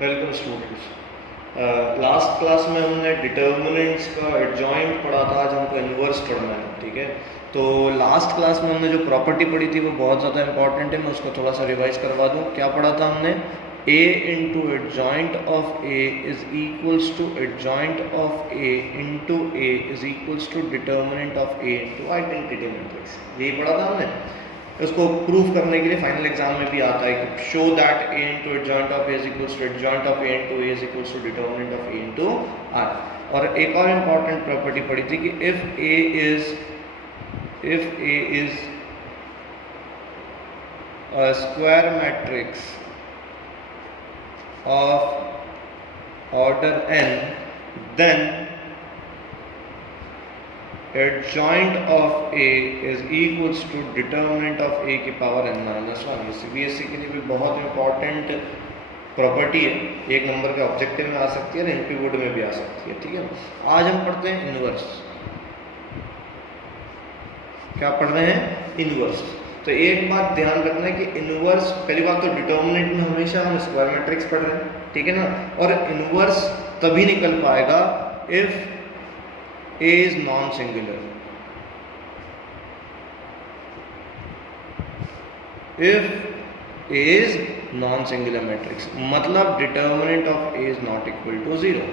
Welcome students. Last class में हमने determinants का एडजॉइंट पढ़ा था, आज हमको इन्वर्स पढ़ना है। ठीक है, तो लास्ट क्लास में हमने जो प्रॉपर्टी पढ़ी थी वो बहुत ज़्यादा इंपॉर्टेंट है, मैं उसको थोड़ा सा रिवाइज करवा दूँ। क्या पढ़ा था हमने? a into adjoint of a is equals to adjoint of a into a is equals to determinant of a into identity matrix. यही पढ़ा था हमने। इसको प्रूव करने के लिए फाइनल एग्जाम में भी आता है कि show that a into adjoint of a is equals to adjoint of a into a is equals to determinant of a into r। और एक और इम्पॉर्टेंट प्रॉपर्टी पढ़ी थी कि if a is a square matrix of order n, then adjoint of a is equals to determinant of a की power n minus one. ये CBSE के लिए भी बहुत इंपॉर्टेंट प्रॉपर्टी है, एक नंबर के ऑब्जेक्टिव में आ सकती है ना, एमपी बोर्ड में भी आ सकती है। ठीक है, आज हम पढ़ते हैं इनवर्स। क्या पढ़ रहे हैं? इनवर्स। तो एक बात ध्यान रखना है कि इनवर्स, पहली बात तो डिटर्मिनेंट में हमेशा हम स्क्वायर मैट्रिक्स पढ़ रहे हैं, ठीक है ना। और इनवर्स तभी निकल पाएगा if a is non singular. If a is non singular matrix मतलब determinant of a is not equal to 0।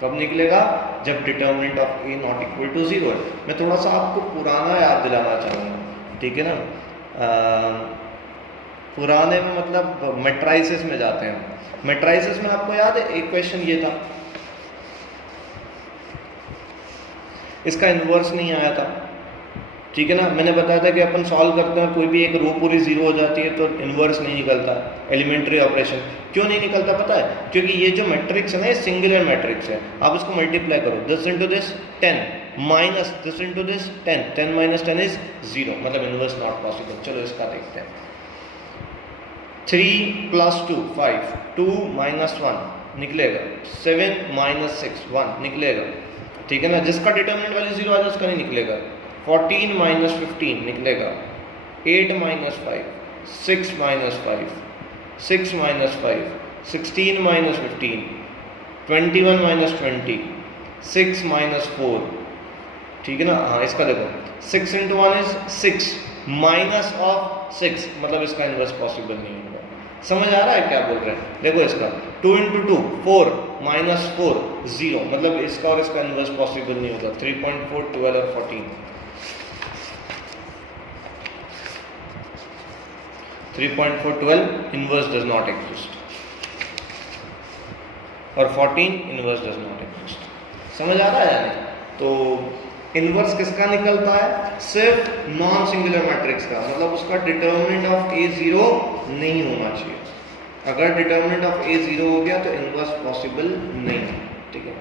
कब निकलेगा? जब determinant of a not equal to 0 है। मैं थोड़ा सा आपको पुराना याद दिलाना चाहूँगा, ठीक है ना। पुराने में मतलब मैट्राइसिस में जाते हैं। मैट्राइसिस में आपको याद है एक क्वेश्चन ये था, इसका इन्वर्स नहीं आया था, ठीक है ना। मैंने बताया था कि अपन सॉल्व करते हैं, कोई भी एक रो पूरी जीरो हो जाती है तो इन्वर्स नहीं निकलता, एलिमेंट्री ऑपरेशन। क्यों नहीं निकलता पता है? क्योंकि ये जो मैट्रिक्स है ना, ये सिंगुलर मैट्रिक्स है। आप इसको मल्टीप्लाई करो, this into this 10 minus this into this 10, 10 minus 10 is 0, मतलब इन्वर्स नॉट पॉसिबल। चलो इसका देखते हैं। 3 प्लस 2 5, 2 माइनस 1 निकलेगा, 7 माइनस 6 1 निकलेगा, ठीक है ना। जिसका डिटर्मिनेंट वैल्यू 0 आ जाए उसका नहीं निकलेगा। 14 माइनस 15 निकलेगा, 8 minus 5 6 minus 5 6 minus 5 16 minus 15 21 minus 20 6 minus 4, ठीक है ना। हाँ, इसका देखो 6 इंटू 1 इज 6 माइनस ऑफ 6, मतलब इसका इन्वर्स पॉसिबल नहीं होगा। समझ आ रहा है क्या बोल रहे हैं? देखो इसका 2 इंटू 2 4 माइनस 4 0, मतलब इसका और इसका इन्वर्स पॉसिबल नहीं होगा। 3.4 12 और 14 3.4 12 इन्वर्स डज नॉट एग्जिस्ट और 14 इन्वर्स डज नॉट एग्जिस्ट। समझ आ रहा है यानी? तो इन्वर्स किसका निकलता है? सिर्फ नॉन सिंगुलर मैट्रिक्स का, मतलब उसका डिटर्मिनेंट ऑफ a 0 नहीं होना चाहिए। अगर डिटर्मिनेंट ऑफ a 0 हो गया तो इन्वर्स पॉसिबल नहीं है, ठीक है।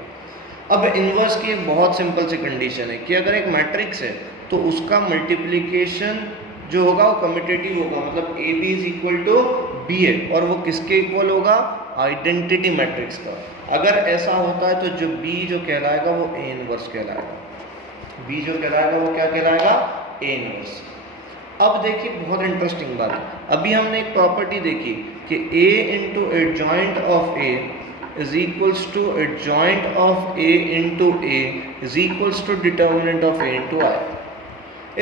अब इन्वर्स की एक बहुत सिंपल सी कंडीशन है कि अगर एक मैट्रिक्स है तो उसका मल्टीप्लिकेशन जो होगा वो कम्यूटेटिव होगा, मतलब ab is equal to b है, और वो किसके इक्वल होगा? आइडेंटिटी मैट्रिक्स का। अगर ऐसा होता है तो जो b जो कहलाएगा वो a इन्वर्स कहलाएगा। b जो कहलाएगा वो क्या कहलाएगा? a inverse. अब देखिए बहुत इंटरेस्टिंग बात है, अभी हमने एक प्रॉपर्टी देखी कि a into adjoint of a is equals to adjoint of a into a is equals to determinant of a into i।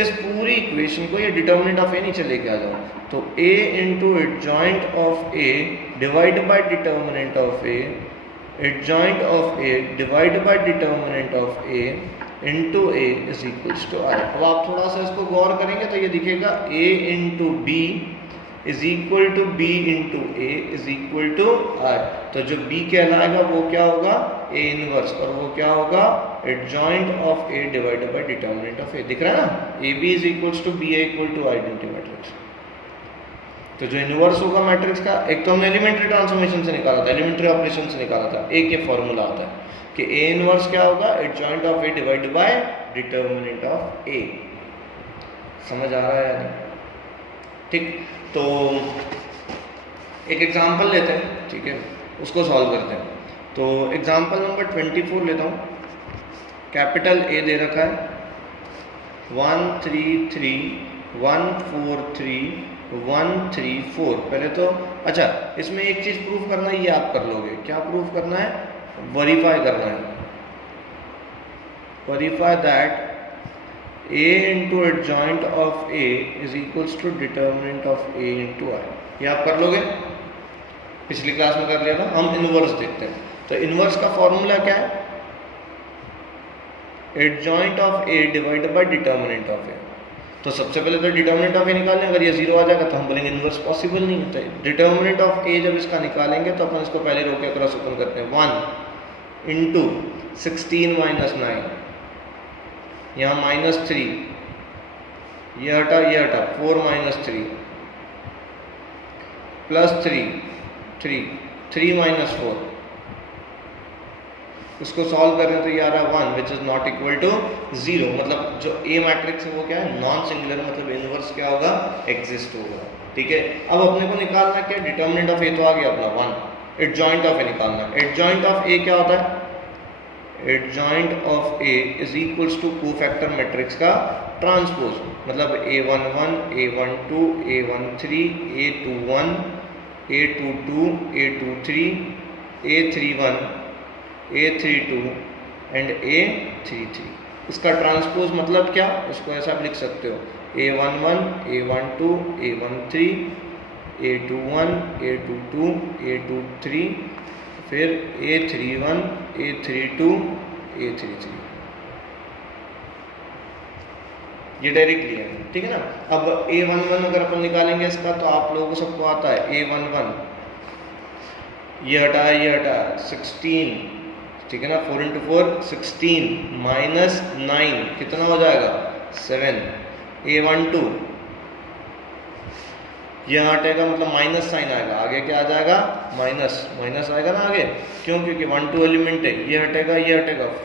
इस पूरी इक्वेशन को ये डिटर्मिनेंट ऑफ a नीचे लेके आ जाओ, तो a into adjoint of a divide by determinant of a, adjoint of a divide by determinant of a into a is equals to i। अब आप थोड़ा सा इसको गौर करेंगे तो ये दिखेगा a into b is equal to b into a is equal to i। तो जो b कहलाएगा वो क्या होगा? a इनवर्स, और वो क्या होगा? Adjoint of a divided by determinant of a। दिख रहा है ना? ab is equals to b equal to identity matrix. तो जो इनवर्स होगा मैट्रिक्स का, एक तो हमने एलिमेंट्री ट्रांसफॉर्मेशन से निकाला था, एलिमेंट्री ऑपरेशन से निकाला था, एक ये फॉर्मूला आता है कि a इनवर्स क्या होगा? Adjoint of a divided by determinant of a। समझ आ रहा है या नहीं? ठीक, तो एक एग्जांपल लेते हैं, ठीक है, उसको सॉल्व करते हैं। तो एग्जांपल नंबर 24 लेता हूँ। कैपिटल A दे रखा है 1 3 3 1 4 3 1 3 4। पहले तो अच्छा इसमें एक चीज़ प्रूफ करना है, ये आप कर लोगे। क्या प्रूफ करना है? वेरीफाई करना है। Verify that a into adjoint of a is equals to determinant of a into I। ये आप कर लोगे, पिछली क्लास में कर लिया था। हम इनवर्स देखते हैं। तो इनवर्स का फॉर्मूला क्या है? Adjoint of A divided by determinant of A. तो सबसे पहले तो डिटर्मिनेंट ऑफ ए निकालें। अगर ये 0 आ जाएगा तो हम बोलेंगे इनवर्स पॉसिबल नहीं होता है। डिटर्मिनेंट ऑफ ए जब इसका निकालेंगे तो अपन इसको पहले रोके क्रॉस ओपन करते हैं। 1 इंटू 16 माइनस 9, यहाँ -3, ये हटा 4 माइनस 3 प्लस 3 माइनस 4। उसको सॉल्व करें तो ये आ रहा है 1 which is not equal to 0। मतलब जो ए मैट्रिक्स है वो क्या है? नॉन सिंगुलर, मतलब इनवर्स क्या होगा? एग्जिस्ट होगा। ठीक है, अब अपने को निकालना क्या? डिटर्मिनेंट ऑफ ए तो आ गया अपना 1। एडजॉइंट ऑफ ए निकालना। एडजॉइंट ऑफ ए क्या होता है? Adjoint of A is equals to cofactor matrix का ट्रांसपोज। मतलब a11 a12 a13 a21 a22 a23 a31 a32 and a33। इसका ट्रांसपोज मतलब क्या? इसको ऐसा आप लिख सकते हो a11 a12 a13 a21 a22 a23 फिर a31 a32 a33। ये डायरेक्टली है। ठीक है ना। अब a11 अगर अपन निकालेंगे इसका तो आप लोगों को सबको आता है a11, ये हटा 16। ठीक है ना, 4 इंटू 4 16 माइनस 9 कितना हो जाएगा? 7। a12 यह हटेगा, मतलब माइनस साइन आएगा, आगे क्या आ जाएगा? माइनस आएगा ना आगे। क्यों? क्योंकि 1 2 एलिमेंट है। ये हटेगा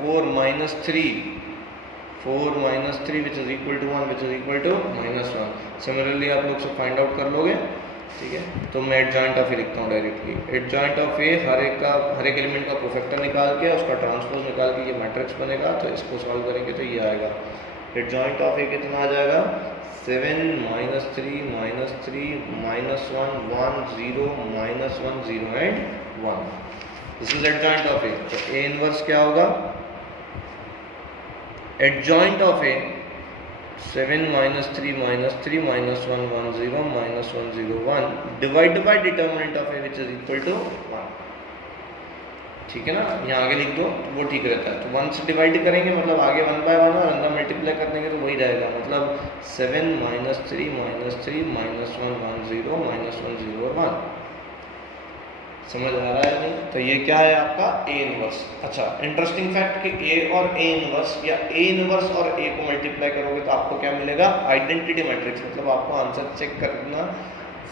4 minus 3 which is equal to 1 which is equal to -1। Similarly आप लोग सब फाइंड आउट कर लोगे। ठीक है, तो मैं एडजॉइंट ऑफ ए लिखता हूँ डायरेक्टली। एडजॉइंट ऑफ ए हर एक एलिमेंट का कोफैक्टर निकाल के उसका ट्रांसपोज निकाल के ये मैट्रिक्स बनेगा। तो इसको सॉल्व करेंगे तो ये आएगा। एडजॉइंट ऑफ ए कितना आ जाएगा? 7 -3 -1 1 0 -1 0 and 1। This is adjoint of A. तो ए इनवर्स क्या होगा? Adjoint of A 7 -3 -1 1 0 -1 0 1 divide by determinant of A which is equal to 1। ठीक है ना, यहाँ आगे लिख दो तो वो ठीक रहता है। तो 1 से डिवाइड करेंगे मतलब आगे 1 बाय 1 और अंदर मल्टीप्लाई कर देंगे तो वही रहेगा। मतलब 7 -3 -3 -1 1 0 -1 0 1। समझ आ रहा है नहीं? तो ये क्या है आपका? A inverse. अच्छा, इंटरेस्टिंग फैक्ट कि ए और ए इनवर्स या ए इनवर्स और ए को मल्टीप्लाई करोगे तो आपको क्या मिलेगा? Identity matrix. मतलब आपको आंसर चेक करना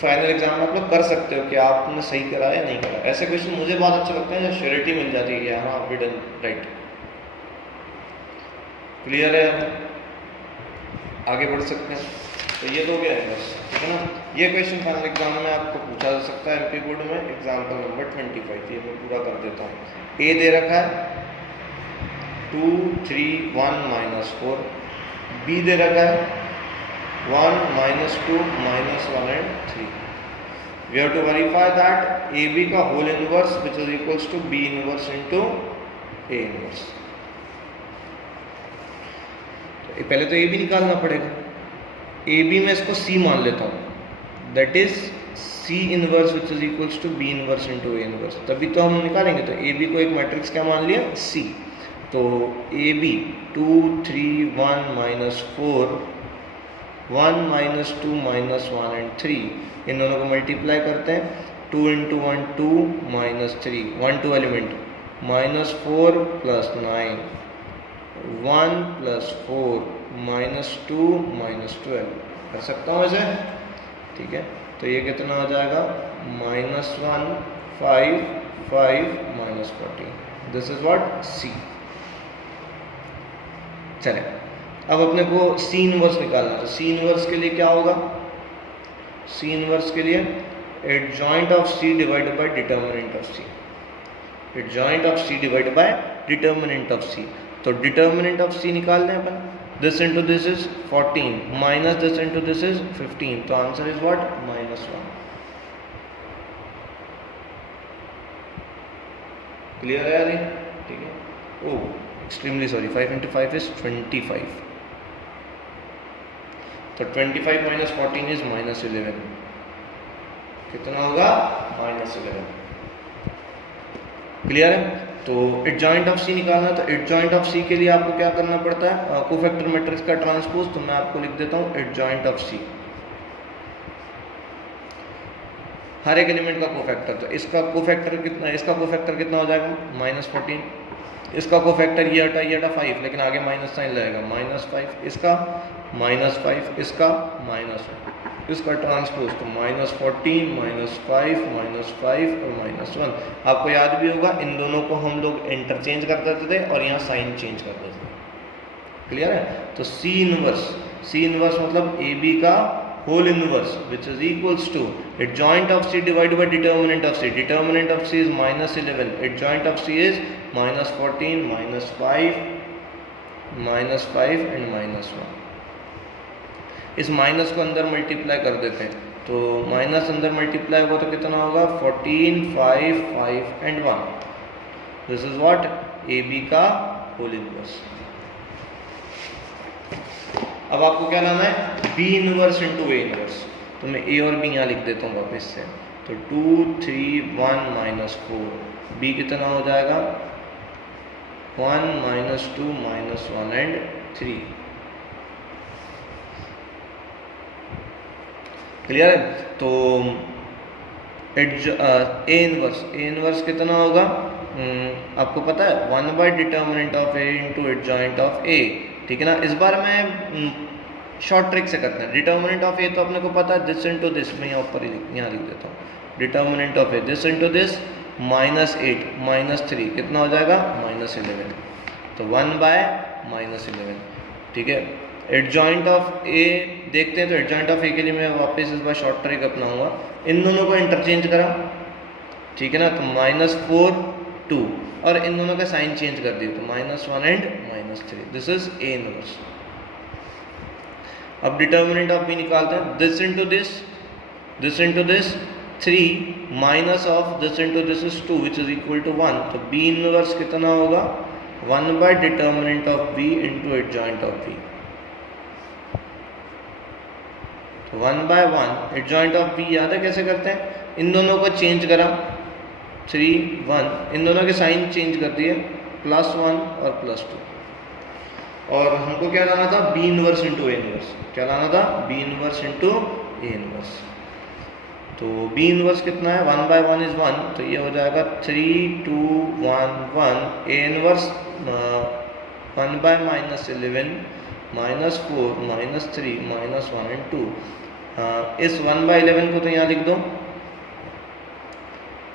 फाइनल एग्जाम में आप लोग कर सकते हो कि आपने सही करा या नहीं करा। ऐसे क्वेश्चन मुझे बहुत अच्छे लगते हैं जब श्योरिटी मिल जाती है, हाँ आप डन राइट। क्लियर है? आगे बढ़ सकते हैं। तो ये तो हो गया इनवर्स। ठीक है ना। ये क्वेश्चन फाइनल एग्जाम में आपको पूछा जा सकता है एमपी बोर्ड में, एग्जाम्पल नंबर 25। ये मैं पूरा कर देता हूँ। ए दे रखा है 2 3 1 -4। बी दे रखा है 1 -2 -1 and 3। We have to verify that A B का whole inverse which is equals to B inverse into A inverse. तो पहले तो ए बी निकालना पड़ेगा। ए बी में इसको सी मान लेता हूँ, that is C inverse which is equals to B inverse into A inverse. तभी तो हम निकालेंगे। तो ए बी को एक मैट्रिक्स क्या मान लिया? सी। तो ए बी 2 3 1 -4 1 -2 -1 एंड 3 इन दोनों को मल्टीप्लाई करते हैं। 2 × 1 2 -3 1 2 एलिमेंट -4 + 9 1 + 4 -2 -12 कर सकता हूँ ऐसे। ठीक है, तो ये कितना आ जाएगा? -1 5 5 -14। This is what? सी। चले, अब अपने को सी इनवर्स निकालना है। तो सी इनवर्स के लिए क्या होगा? सी इनवर्स के लिए adjoint of C divided by determinant of C. Adjoint of C divided by determinant of C. तो डिटर्मिनेंट ऑफ सी निकाल दें अपन। This into this is 14 minus this into this is 15, तो आंसर इज व्हाट -1। क्लियर है यार? ठीक है। ओह extremely sorry, 5 into 5 is 25, तो 25 माइनस 14 इज -11, कितना होगा -11। क्लियर है? तो एडजॉइंट ऑफ सी निकालना, तो एडजॉइंट ऑफ सी के लिए आपको क्या करना पड़ता है, कोफैक्टर मैट्रिक्स का ट्रांसपोज, तो मैं आपको लिख देता हूँ एडजॉइंट ऑफ सी, हर एक एलिमेंट का कोफैक्टर। तो इसका कोफैक्टर कितना, इसका कोफैक्टर कितना हो जाएगा -14, इसका कोफैक्टर ये हटा 5, लेकिन आगे माइनस साइन लगेगा -5, इसका -5, इसका -1, इसका ट्रांसपोज, तो -14 -5 -5 और -1। आपको याद भी होगा इन दोनों को हम लोग इंटरचेंज कर देते थे और यहाँ साइन चेंज कर देते थे। क्लियर है? तो सी इनवर्स मतलब ए बी का whole inverse which is equals to adjoint of C divided by determinant of C. Determinant of C is -11, adjoint of C is -14 -5 and -1। इस माइनस को अंदर मल्टीप्लाई कर देते हैं, तो माइनस अंदर मल्टीप्लाई होगा तो कितना होगा 14 5 5 and 1। This is what A B का होल इनवर्स। अब आपको क्या लाना है, B inverse into A inverse, तो मैं ए और बी यहाँ लिख देता हूँ वापस से, तो 2 3 1 -4, बी कितना हो जाएगा 1 -2 -1 एंड 3। क्लियर है? तो ए इनवर्स कितना होगा, आपको पता है 1 determinant of A into adjoint of A. ठीक है ना? इस बार मैं शॉर्ट ट्रिक से करते हैं। डिटर्मिनेंट ऑफ ए तो अपने को पता है, दिस इंटू दिस, मैं यहाँ ऊपर यहाँ लिख देता हूँ determinant of A, this into this -8 -3 कितना हो जाएगा -11, तो 1/-11। ठीक है? एडजॉइंट ऑफ ए देखते हैं, तो एडजॉइंट ऑफ ए के लिए मैं वापस इस बार शॉर्ट ट्रिक अपनाऊंगा, इन दोनों को इंटरचेंज करा, ठीक है ना, तो -4 2 और इन दोनों का साइन चेंज कर दिया, तो -1 and -3, this is A inverse. अब डिटर्मिनेंट ऑफ बी निकालते हैं, this into this 3 minus of this into this is 2 which is equal to 1, तो बी इनवर्स कितना होगा determinant of B into adjoint of B, तो 1/1 एडजॉइंट ऑफ बी याद है कैसे करते हैं, इन दोनों को चेंज करा 3 1, इन दोनों के साइन चेंज कर दिए +1 और +2, और हमको क्या लाना था B inverse into A inverse, क्या लाना था B inverse into A inverse. तो बी इनवर्स कितना है 1/1 इज 1, तो ये हो जाएगा 3 2 1 1, ए इनवर्स 1/-11 -4 -3 -1 एंड 2, इस 1/11 को तो यहाँ लिख दो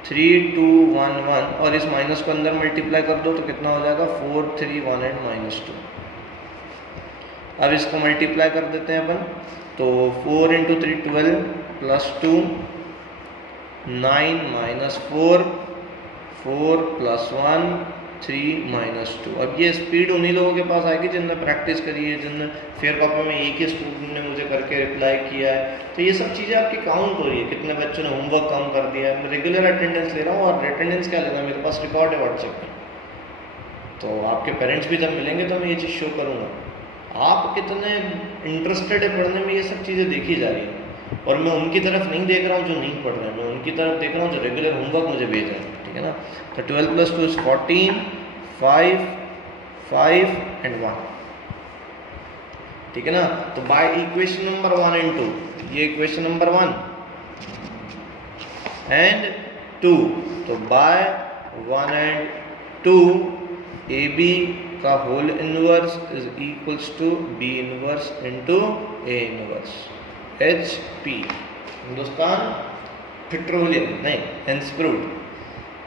3 2 1 1 और इस माइनस को अंदर मल्टीप्लाई कर दो तो कितना हो जाएगा 4 3 1 एंड -2। अब इसको मल्टीप्लाई कर देते हैं अपन, तो 4 × 3 12 +2 9 -4 4 +1 3 -2। अब ये स्पीड उन्हीं लोगों के पास आएगी जिनने प्रैक्टिस करी है, जिनने फेयर कॉपी में एक ही स्टूडेंट ने मुझे करके रिप्लाई किया है, तो ये सब चीज़ें आपकी काउंट हो रही है, कितने बच्चों ने होमवर्क कम कर दिया है। मैं रेगुलर अटेंडेंस ले रहा हूँ, और अटेंडेंस क्या लेना, मेरे पास रिकॉर्ड है व्हाट्सएप में, तो आपके पेरेंट्स भी जब मिलेंगे तो मैं ये चीज़ शो करूँगा आप कितने इंटरेस्टेड है पढ़ने में, ये सब चीज़ें देखी जा रही है। और मैं उनकी तरफ नहीं देख रहा हूँ जो नहीं पढ़ रहे हैं, मैं उनकी तरफ देख रहा हूँ जो रेगुलर होमवर्क मुझे भेज रहे हैं, ठीक है ना। तो 12 + 2 = 14 5 5 एंड 1, ठीक है ना। तो बाय इक्वेशन नंबर 1 एंड 2, ये इक्वेशन नंबर 1 एंड 2, तो बाय 1 एंड 2 ए बी का whole inverse is equals to B inverse into A inverse HP। Hindustan Petroleum नहीं, हेंसब्रूड,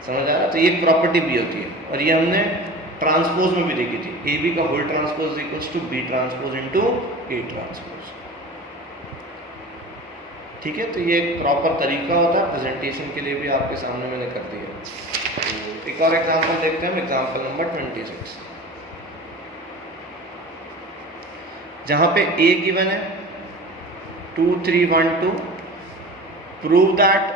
समझ आ रहा। तो ये प्रॉपर्टी भी होती है, और ये हमने ट्रांसपोज में भी देखी थी, ए बी का whole transpose equals to B transpose into A transpose, ठीक है। तो ये एक प्रॉपर तरीका होता है, प्रेजेंटेशन के लिए भी आपके सामने मैंने कर दिया। तो एक और एग्जाम्पल देखते हैं, एग्जाम्पल नंबर 26। जहाँ पे a गिवन है 2 3 1 2, prove that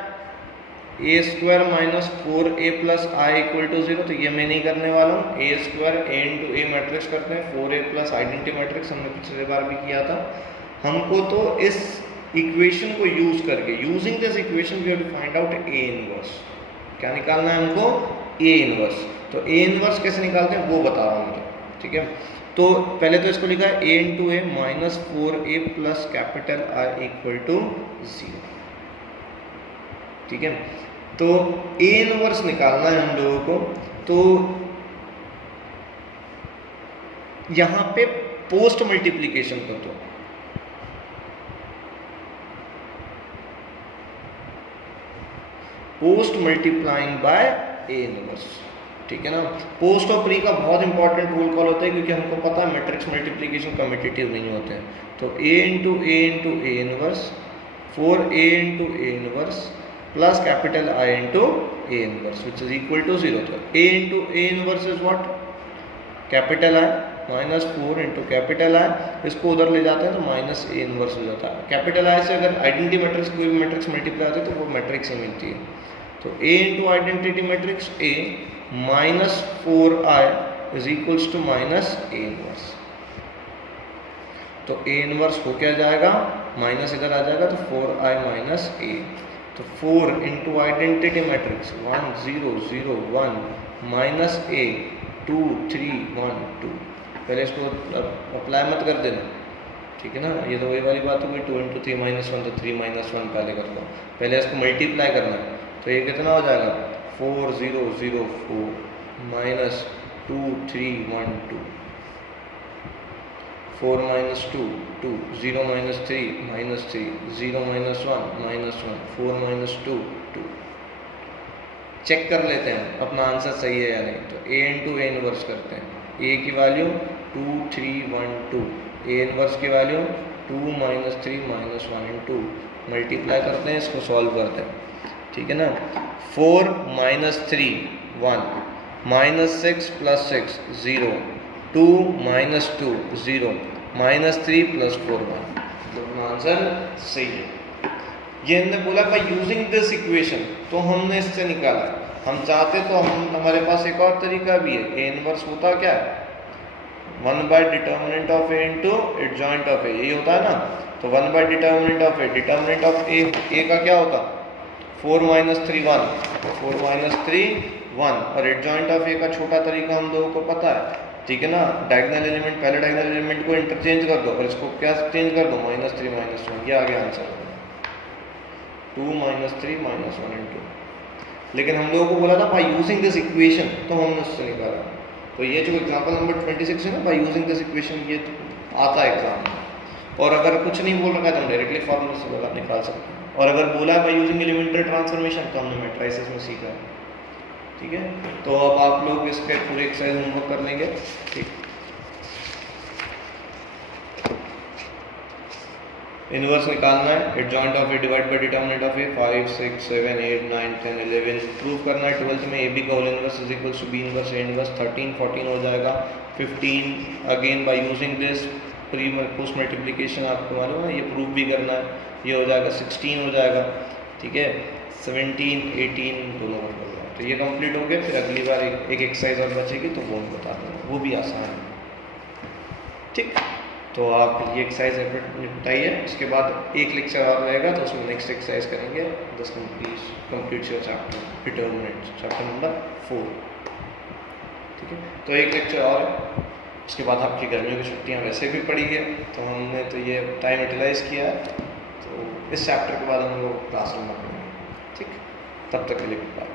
a square minus 4a plus I equal to 0। तो ये मैं नहीं करने वाला हूँ, a square a into A matrix करते हैं, 4a प्लस आइडेंटिटी मैट्रिक्स हमने पिछले बार भी किया था। हमको तो इस इक्वेशन को यूज करके, using this equation we have to find out a inverse. क्या निकालना है हमको? a inverse. तो a इनवर्स कैसे निकालते हैं वो बता रहा हूँ मुझे, ठीक है। तो पहले तो इसको लिखा है a into A minus 4a plus capital I equal to 0, ठीक है। तो a इनवर्स निकालना है हम लोगों को। तो यहां पे पोस्ट मल्टीप्लीकेशन कर दो, post multiplying by a inverse, ठीक है ना। पोस्ट और प्री का बहुत इंपॉर्टेंट रूल कॉल होता है, क्योंकि हमको पता है मैट्रिक्स मल्टीप्लीकेशन कम्यूटेटिव नहीं होते हैं। तो a into A inverse 4a into A inverse plus capital I into A inverse which is equal to 0। तो a into A inverse is what? Capital I minus 4 into capital I, इसको उधर ले जाते हैं तो माइनस ए इनवर्स हो जाता है। कैपिटल I से अगर आइडेंटिटी मैट्रिक्स कोई भी मैट्रिक्स मल्टीप्लाई होती है तो वो मैट्रिक्स ही मिलती है। तो a into identity matrix a minus 4i is equals to minus A inverse. तो a इनवर्स हो क्या जाएगा? माइनस इधर आ जाएगा तो 4i माइनस a। तो 4 into identity matrix 1 0 0 1 minus a 2 3 1 2। पहले इसको अप्लाई मत कर देना, ठीक है ना। ये तो वही वाली बात है, 2 इंटू 3 माइनस 1 तो 3 माइनस 1 पहले कर लो, पहले इसको मल्टीप्लाई करना है। तो ये कितना हो जाएगा? 4 0 0 4 minus 2 3 1 2 4 minus 2 2 0 minus 3 minus 3 0 minus 1 minus 1 4 minus 2 2। Check कर लेते हैं अपना आंसर सही है या नहीं। तो a इंटू ए इनवर्स करते हैं, a की वैल्यू 2 3 1 2, a इनवर्स की वैल्यू 2 माइनस 3 माइनस 1 2। मल्टीप्लाई करते हैं, इसको सॉल्व करते हैं, ठीक है ना। 4 minus 3 1 minus 6 plus 6 0 2 minus 2 0 minus 3 plus 4 1। तो अपना आंसर सही है। ये हमने बोला बाय यूजिंग दिस इक्वेशन, तो हमने इससे निकाला। हम चाहते तो हमारे पास एक और तरीका भी है। ए इनवर्स होता क्या है? 1 by determinant of A into adjoint of A, यही होता है ना। तो 1 by determinant of A, determinant of A का क्या होता? 4 माइनस 3 1, 4 माइनस 3 1। और एडजॉइंट ऑफ ए का छोटा तरीका हम लोगों को पता है, ठीक है ना। डायगोनल एलिमेंट, पहले डायगोनल एलिमेंट को इंटरचेंज कर दो और इसको क्या चेंज कर दो? Minus 3 minus 1। ये आ गया आंसर 2 माइनस 3 माइनस 1 इंटू। लेकिन हम लोगों को बोला था बाय यूजिंग दिस इक्वेशन, तो हमने उससे निकाला। तो ये जो एग्जांपल नंबर 26 है ना, बाय यूजिंग दिस इक्वेशन, ये तो आता है एग्जाम में। और अगर कुछ नहीं बोल रखा है तो हम डायरेक्टली फॉर्मूला से बोला निकाल सकते हैं। और अगर बोला है बाय यूजिंग एलिमेंट्री ट्रांसफॉर्मेशन, तो हमने मैट्रिसेस में सीखा है, ठीक है। तो अब आप लोग इसके पूरे एक्सरसाइज होमवर्क कर लेंगे, ठीक। इनवर्स निकालना है, adjoint of A divide by determinant of A 5 6 7 8 9 10 11। Prove करना है 12th में ए बी का whole inverse is equals to B inverse A inverse. 13 14 हो जाएगा। 15 again by using this pre post multiplication, आपको मालूम है, ये प्रूव भी करना है, ये हो जाएगा। 16 हो जाएगा, ठीक है। 17 18 दोनों कर लो। तो ये कंप्लीट हो गया। फिर अगली बार एक एक्सरसाइज और बचेगी, तो वो बता दूँगा, वो भी आसान है, ठीक। तो आप ये एक्सरसाइज निपटाइए। उसके बाद एक लेक्चर और रहेगा, तो उसमें नेक्स्ट एक्सरसाइज करेंगे। दस complete your chapter determinant, chapter number 4, ठीक है। तो एक लेक्चर और है, उसके बाद आपकी गर्मियों की छुट्टियां वैसे भी पड़ी है, तो हमने तो ये टाइम यूटिलाइज किया है। तो इस चैप्टर के बाद हम लोग क्लासरूम में पढ़ेंगे, ठीक। तब तक के लिए गुड बाय।